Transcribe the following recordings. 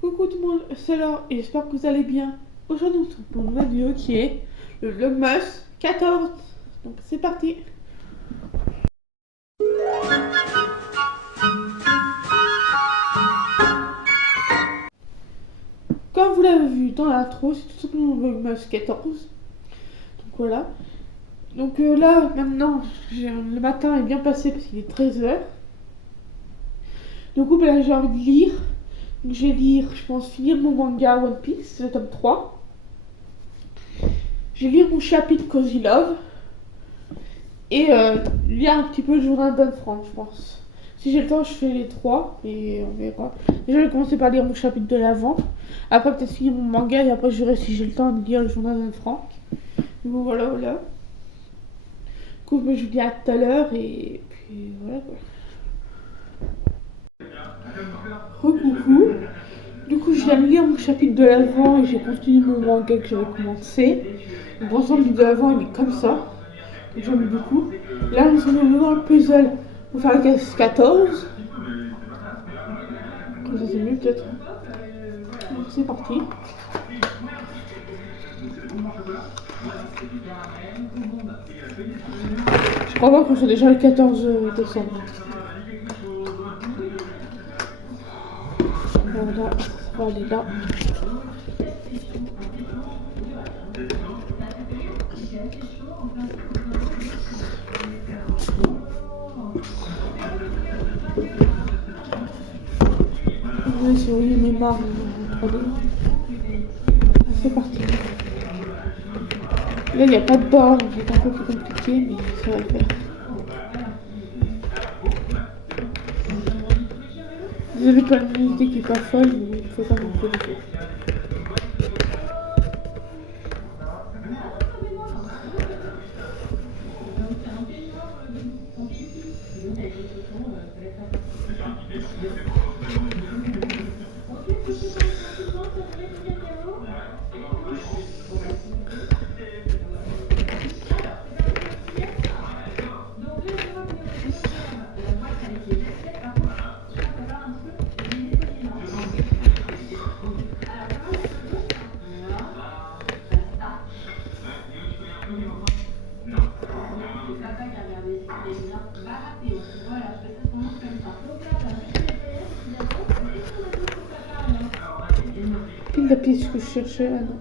Coucou tout le monde, c'est Laure et j'espère que vous allez bien. Aujourd'hui, on se retrouve pour une nouvelle vidéo qui est le Vlogmas 14. Donc c'est parti. Comme vous l'avez vu dans l'intro, c'est tout simplement le Vlogmas 14. Donc voilà. Donc là, maintenant, le matin est bien passé parce qu'il est 13h. Du coup, là, j'ai envie de lire. Donc je vais lire, je pense, finir mon manga One Piece, le tome 3. Je vais lire mon chapitre Cozy Love. Et lire un petit peu le journal d'Anne Frank, je pense. Si j'ai le temps, je fais les trois et on verra. Déjà, je vais commencer par lire mon chapitre de l'avant. Après, peut-être finir mon manga et après, je verrai si j'ai le temps de lire le journal d'Anne Frank. Donc voilà, voilà. Du coup, je vous dis à tout à l'heure et puis voilà quoi. Recoucou. Du coup, je viens de lire mon chapitre de l'avant et j'ai continué mon manga que j'avais commencé. Donc, l'ensemble de l'avant, il est comme ça. J'aime beaucoup. Là, nous sommes devant le puzzle pour faire la case 14. Comme ça, c'est mieux peut-être. C'est parti. Je crois pas qu'on soit déjà le 14 décembre. Voilà, ça va aller là. Je vais essayer mes marques en 3D. C'est parti. Là, il n'y a pas de bord, donc c'est un peu plus compliqué, mais ça va le faire. Désolé pour la musique qui est pas folle, mais il faut quand même le faire. Pile la pièce que je cherchais, ah non.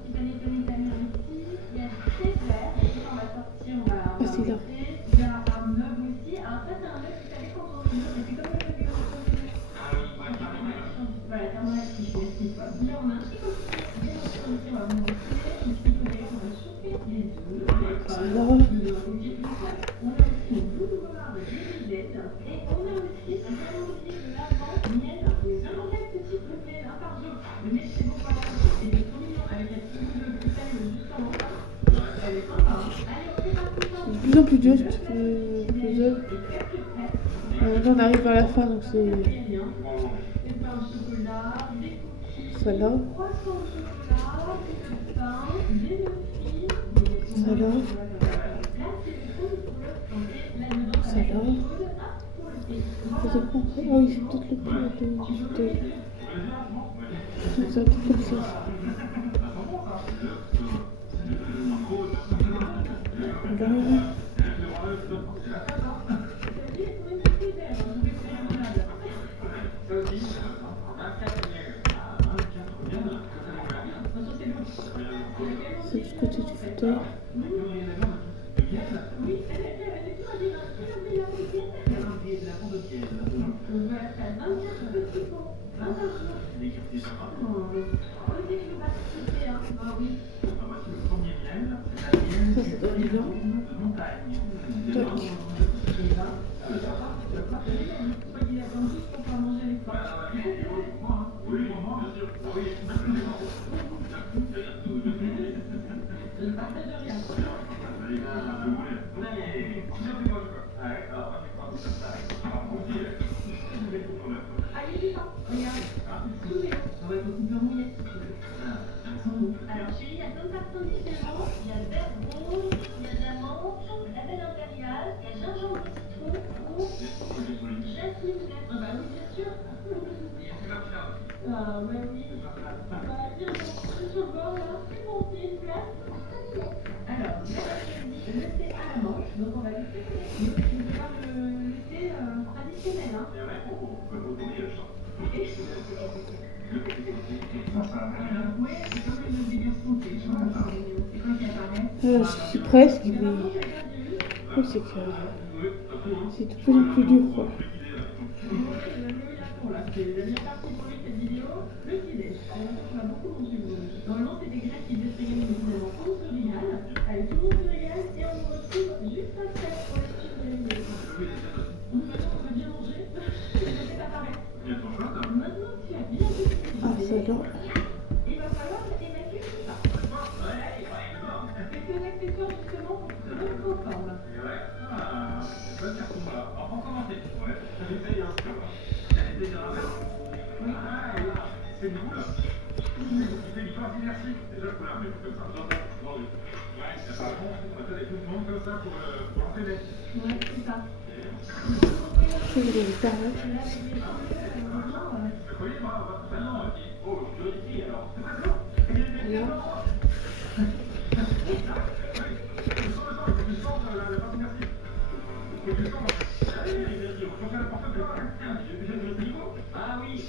Ah c'est là. C'est là. De plus en plus dur ce puzzle. Là on arrive à la fin donc c'est celle-là. Celle-là. Celle-là. Ah oui, c'est peut-être le plus de... C'est ça, peut-être comme ça. Là. C'est du côté du fauteuil. Ça doit aller là. Tac. Alors chérie, il y a plein de parfums différents. Il y a vert rose, il y a de la menthe, la belle impériale, il y a gingembre citron ou jasmine verte. Ah bah oui, bien sûr. Ah, bah oui. Bah, tiens, je vois là, c'est bon, c'est une place. Alors, le thé à la menthe, donc on va le thé sélectionné. Je vais voir le thé traditionnel, hein. Ouais, c'est comme une délire santé, je vois. C'est quoi qui apparaît? Je suis presque, mais oui, c'est que c'est de plus en plus dur, quoi. Là, c'est la dernière partie pour lui cette vidéo, le filet. On a beaucoup conçu. Normalement, c'est des graines qui défraient évidemment. On se régale. Allez, tout le monde se régale et on vous retrouve juste après pour la suite de la vidéo. Donc maintenant, on va bien manger. C'est apparaît. Maintenant, tu as bien tout ce Ah, ça va. il va falloir évacuer tout ça. Quelques accessoires justement pour que tout se mette ensemble. C'est une boule. C'est une victoire merci. Déjà, je peux la remettre comme ça. Ouais, apparemment, on a fait des mouvements comme ça pour l'entraîner. Ouais, c'est ça. Je vais le faire là. Ah oui.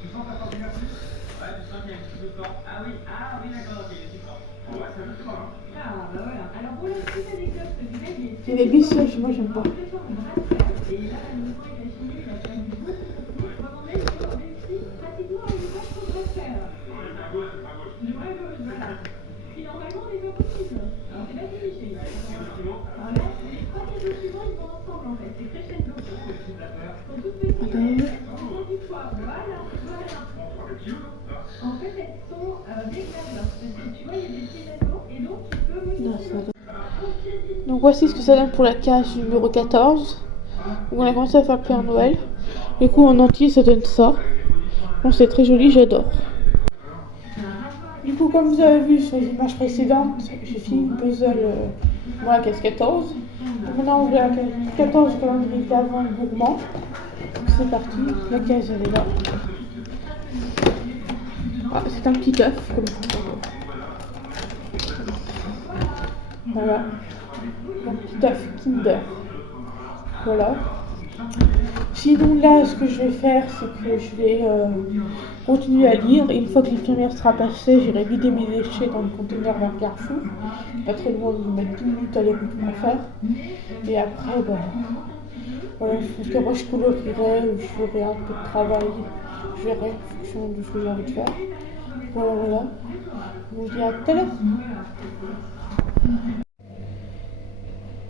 Tu sens ta partie merci? Ouais, tu sens qu'il y a un petit peu de force. Ah oui, d'accord, ok, il est plus fort. Ouais, c'est un peu fort, hein. Ah, bah voilà. Alors, pour la petite anecdote du baguette, C'est les biceps, moi j'aime pas. et là, le mouvement il a fini, il a fait du bon. On en est sur Betsy, pratiquement à une fois qu'on devrait faire. Ouais, à gauche, Le bras gauche, voilà. Qui normalement n'est pas possible. Alors, c'est pas fini chez lui. Alors là, les trois cadeaux suivants, ils vont ensemble en fait. C'est crescendo. Sont toutes petites. Du poids. Voilà. En fait, elles sont véglables. Parce que tu vois, il y a des petits anneaux et donc tu peux modifier. Donc voici ce que ça donne pour la case numéro 14. Donc on a commencé à faire le Père Noël. Du coup en entier ça donne ça. Bon, c'est très joli, j'adore. Du coup comme vous avez vu sur les images précédentes, j'ai fini le puzzle pour la case 14. Donc maintenant on voit la case 14 du calendrier d'avant le gourmand. Donc c'est parti, la case elle est là. Ah, c'est un petit œuf comme ça. Voilà. Un petit œuf Kinder. Voilà. Sinon là, ce que je vais faire, c'est que je vais continuer à lire. Et une fois que l'infirmière sera passée, j'irai vider mes déchets dans le conteneur vers Carrefour. Pas très loin, de mettre 10 minutes à l'écoute pour faire. Et après, bah, voilà, je pense qu'après je colorierai ou je ferai un peu de travail. Je verrai en fonction de ce que j'ai envie de faire. Voilà. Je vous dis à tout à l'heure.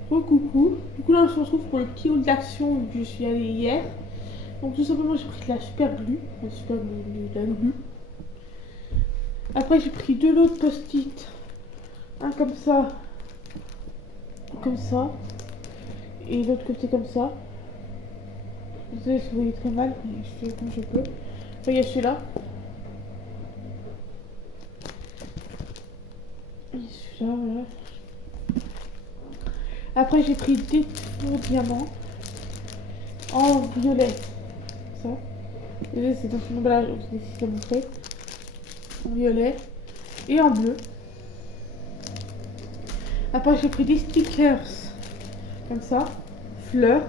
Coucou. Du coup là on se retrouve pour le petit haul d'action où je suis allée hier. Donc tout simplement j'ai pris de la super glue, de la glue. Après j'ai pris deux lots de post-it. Un comme ça. Et l'autre côté comme ça. Désolée si vous voyez très mal, mais je fais comme je peux. Après il y a celui-là. Et celui-là, voilà. Après j'ai pris des faux diamants en violet. Ça. Désolée, c'est dans son emballage, donc c'est difficile à montrer. En violet et en bleu. Après j'ai pris des stickers comme ça, fleurs.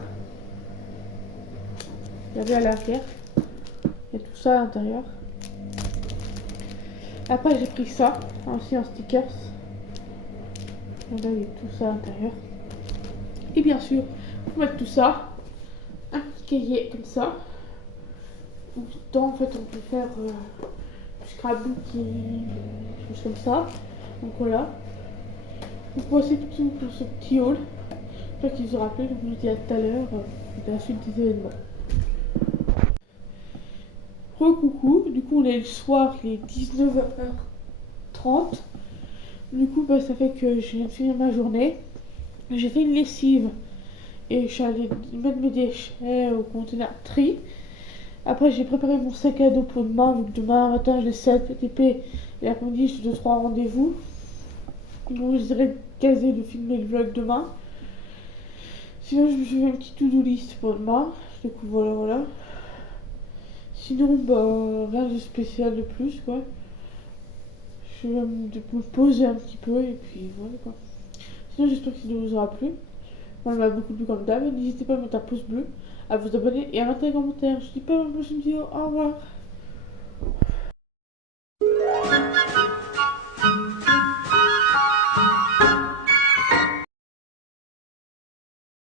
Regardez à l'arrière. Il y a tout ça à l'intérieur. Après j'ai pris ça aussi en stickers. Là il y a tout ça à l'intérieur. Et bien sûr, pour mettre tout ça, un petit cahier comme ça. Dedans, en fait, on peut faire du scrapbooking, des choses comme ça. Donc voilà. Donc voici tout pour ce petit haul. J'espère qu'il vous a rappelé. Donc je vous dis à tout à l'heure de la suite des événements. Coucou. Du coup, on est le soir, il est 19h30. Du coup, bah, ça fait que je viens de finir ma journée. J'ai fait une lessive et je suis allée mettre mes déchets au conteneur tri. Après j'ai préparé mon sac à dos pour demain, vu que demain matin j'ai 7 PTP et l'après-midi j'ai 2-3 rendez-vous. Donc je dirais caser de filmer le vlog demain. Sinon, je me suis fait une petite to-do list pour demain. Du coup, voilà. Sinon, bah, rien de spécial de plus, quoi. Je vais me poser un petit peu et puis voilà, quoi. Sinon, j'espère que ça vous aura plu. Moi, il m'a beaucoup plu comme d'hab. N'hésitez pas à mettre un pouce bleu, à vous abonner et à mettre un commentaire. Je vous dis pas à la prochaine vidéo. Au revoir.